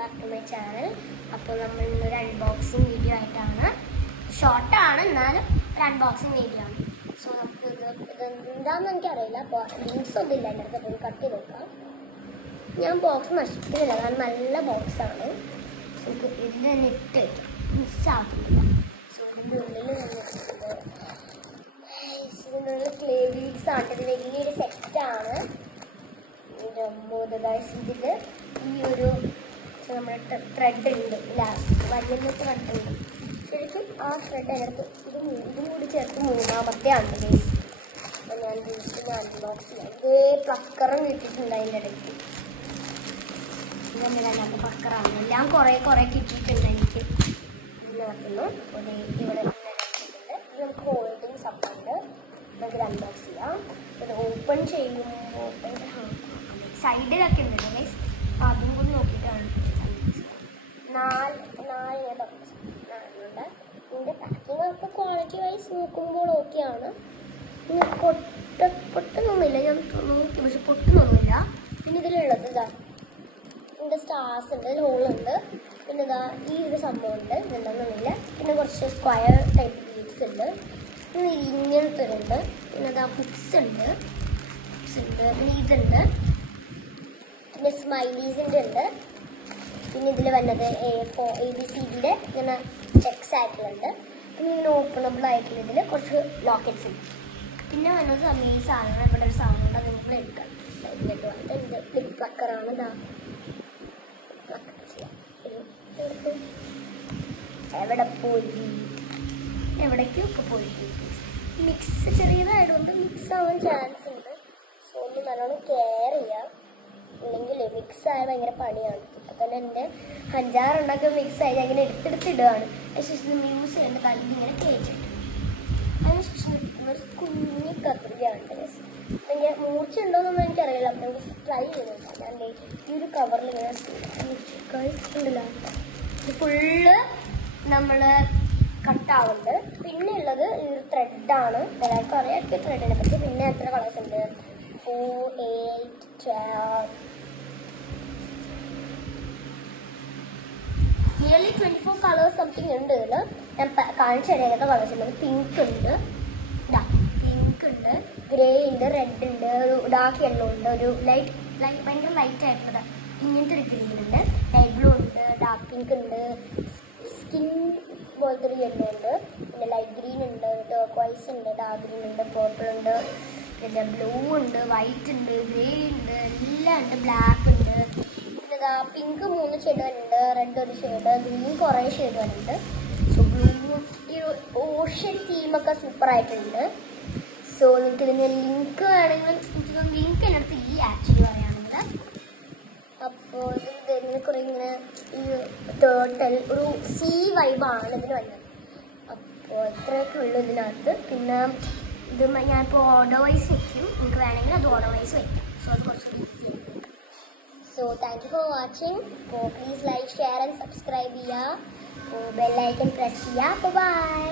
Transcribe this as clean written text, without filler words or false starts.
back to my channel. അപ്പോൾ നമ്മൾ ഇന്നൊരു അൺബോക്സിങ് വീഡിയോ ആയിട്ടാണ്. ഷോർട്ടാണ് എന്നാലും ഒരു അൺബോക്സിങ് വീഡിയോ ആണ്. സോ നമുക്ക് ഇത് എന്താണെന്ന് എനിക്കറിയില്ല. അപ്പോൾ ലിങ്ക്സ് ഒന്നും ഇല്ല എൻ്റെ അടുത്ത്. അപ്പോൾ കട്ട് ചെയ്ത് നോക്കാം. ഞാൻ ബോക്സ് നശിപ്പിക്കുന്നില്ല, കാരണം നല്ല ബോക്സാണ്. സോ നമുക്ക് ഇതിൽ തന്നെ ഇട്ട് മിസ്സാക്കുന്നില്ല. സോ ഇതിൻ്റെ ഉള്ളിൽ ഇതിൻ്റെ ഉള്ളിൽ ക്ലേ ബീഡ്സ് ആണ്. ഇത് വലിയൊരു സെറ്റാണ്. ഇതിൽ ഈ ഒരു നമ്മുടെ ത്രെഡ് ഉണ്ട്, വലിയ ത്രെഡ് ഉണ്ട്. ശരിക്കും ആ ത്രെഡ് എടുത്ത് ഇതും കൂടി ചേർത്ത് മൂന്നാമത്തെ ആണ് ബേസ്. അപ്പം ഞാൻ ജസ്റ്റ് അൺബോക്സ് ചെയ്യാം. ഇതേ പ്ലക്കറും കിട്ടിയിട്ടുണ്ട് അതിൻ്റെ ഇടയ്ക്ക്. ഇതൊന്നും പ്ലക്കറാണ്. എല്ലാം കുറേ കിട്ടിയിട്ടുണ്ട് എനിക്ക് ഇതിനകത്തുനിന്ന്. അപ്പോൾ ഇവിടെ ഇട്ടിട്ടുണ്ട്. ഇത് നമുക്ക് ഹോൾഡിങ് സപ്പോർട്ട്. നമുക്കിത് അൺബോക്സ് ചെയ്യാം. ഇത് ഓപ്പൺ ചെയ്യുമ്പോൾ സൈഡിലൊക്കെ ഉണ്ട് ഗൈസ്. അപ്പോൾ അതും കൂടി നോക്കിയിട്ടാണ് നാലെണ്ണുണ്ട്. ഇതിൻ്റെ പാക്കിംഗ് ഒക്കെ ക്വാളിറ്റി വൈസ് നോക്കുമ്പോൾ ഓക്കെയാണ്. പിന്നെ പൊട്ടുന്നൊന്നുമില്ല. ഞാൻ നോക്കി, പക്ഷെ പൊട്ടുന്നൊന്നുമില്ല. പിന്നെ ഇതിലുള്ളത് ഇതാ ഇതിൻ്റെ സ്റ്റാർസ് ഉണ്ട്, ഹോളുണ്ട്. പിന്നെ ഇതാ ഈ ഒരു സംഭവമുണ്ട്, ഇതുണ്ടെന്നൊന്നുമില്ല. പിന്നെ കുറച്ച് സ്ക്വയർ ടൈപ്പ് ബീഡ്സ് ഉണ്ട്. പിന്നെ ഇങ്ങനത്തെ ഉണ്ട്. പിന്നെ ഇതാ ഹുക്സ് ഉണ്ട്, പിന്നെ ഇതുണ്ട്. പിന്നെ സ്മൈലീസിൻ്റെ ഉണ്ട്. പിന്നെ ഇതിൽ വന്നത് ABCD ഇങ്ങനെ ചെക്സ് ആയിട്ടുള്ളത്. പിന്നെ ഇങ്ങനെ ഓപ്പണബിൾ ആയിട്ടുള്ള ഇതിൽ കുറച്ച് ലോക്കറ്റ്സ് ഉണ്ട്. പിന്നെ വന്നത് ഈ സാധനം, ഇവിടെ ഒരു സാധനം ഉണ്ട്, അത് നമ്മൾ എടുക്കാം. ഇങ്ങോട്ട് വന്നിട്ട് ഇത് ലിപ് പ്ലക്കറാണ്. ഇതാ പ്ലക്കർ ചെയ്യാം. എവിടെ പോയി, എവിടേക്കൊക്കെ പോയി. മിക്സ് ചെറിയതായതുകൊണ്ട് മിക്സ് ആവാൻ ചാൻസ് ഉണ്ട്. സോ ഒന്ന് നല്ലോണം കെയർ ചെയ്യാം, ഇല്ലെങ്കിൽ മിക്സ് ആയാൽ ഭയങ്കര പണിയാണ്. ഇപ്പം തന്നെ എൻ്റെ 5-6 മിക്സ് ആയി അങ്ങനെ എടുത്തിടുകയാണ്. അതിനുശേഷം യൂസ് ചെയ്യേണ്ട തലയിൽ ഇങ്ങനെ കയറ്റിട്ട് അതിനുശേഷം ഒരു കുഞ്ഞി കത്രികയാണ്. ഭയങ്കര മൂർച്ച ഉണ്ടോയെന്നൊന്നും എനിക്കറിയില്ല. അപ്പം നമുക്ക് ട്രൈ ചെയ്ത് നോക്കാം. ഞാൻ ഈ ഒരു കവറിൽ ഇങ്ങനെ ഉണ്ടല്ലോ, ഇത് ഫുള്ള് നമ്മൾ കട്ടാവുന്നുണ്ട്. പിന്നെ ഉള്ളത് ഈ ഒരു ത്രെഡാണ്. എല്ലാവർക്കും അറിയാം ത്രെഡിനെ പറ്റി. പിന്നെ എത്ര കളേഴ്സ് ഉണ്ട്? 4, 8, 12, നിയർലി 24 കളേഴ്സ് സംതിങ് ഉണ്ട് ഇതിൽ. ഞാൻ കാണിച്ചു തരാം ഏതൊക്കെ കളേഴ്സ് ഉണ്ട്. പിങ്ക് ഉണ്ട്, പിങ്ക് ഉണ്ട്, ഗ്രേ ഉണ്ട്, റെഡ് ഉണ്ട്, ഒരു ഡാർക്ക് യെല്ലോ ഉണ്ട്, ഒരു ലൈറ്റ് ഭയങ്കര ലൈറ്റ് ആയിട്ടുള്ള ഇങ്ങനത്തെ ഒരു ഗ്രീൻ ഉണ്ട്, ലൈറ്റ് ബ്ലൂ ഉണ്ട്, ഡാർക്ക് പിങ്ക് ഉണ്ട്, സ്കിൻ പോലത്തെ ഒരു യെല്ലോ ഉണ്ട്, പിന്നെ ലൈറ്റ് ഗ്രീൻ ഉണ്ട്, ടർക്വൈസ് ഉണ്ട്, ഡാർക്ക് ഗ്രീൻ ഉണ്ട്, പേർപ്പിൾ ഉണ്ട്, പിന്നെ ബ്ലൂ ഉണ്ട്, വൈറ്റ് ഉണ്ട്, ഗ്രേ ഉണ്ട്, എല്ലാം ഉണ്ട്, ബ്ലാക്ക് ഉണ്ട്. പിന്നെ ഇതാ പിങ്ക് 3 ഷെയ്ഡ് വരുന്നുണ്ട്, റെഡ് ഒരു ഷെയ്ഡ്, ഗ്രീൻ കുറേ ഷെയ്ഡ് വരുന്നുണ്ട്. സോ ബ്ലൂ ഈ ഓഷ്യൻ തീമൊക്കെ സൂപ്പറായിട്ടുണ്ട്. സോ നിങ്ങൾക്ക് ഇതിൻ്റെ ലിങ്ക് വേണമെങ്കിൽ ലിങ്ക് എൻ്റെ അടുത്ത് ഈ ആക്ച്വലി പറയുകയാണെങ്കിൽ. അപ്പോൾ ഇതിന് കുറേ ഇങ്ങനെ ഈ ടേർട്ടൽ ഒരു സീ വൈബാണ് ഇതിൽ വരുന്നത്. അപ്പോൾ ഇത്രയൊക്കെ ഉള്ളൂ ഇതിനകത്ത്. പിന്നെ ഇത് ഞാനിപ്പോൾ ഓർഡർ വൈസ് വയ്ക്കും. നിങ്ങൾക്ക് വേണമെങ്കിൽ അത് ഓർഡർ വൈസ് വയ്ക്കാം. സോ അത് കുറച്ച് ഈസി ആയിട്ട്. So thank you for watching. അപ്പോൾ please like, share and subscribe ചെയ്യുക. ബെൽ ഐക്കൺ പ്രസ് ചെയ്യുക. അപ്പോൾ ബൈ.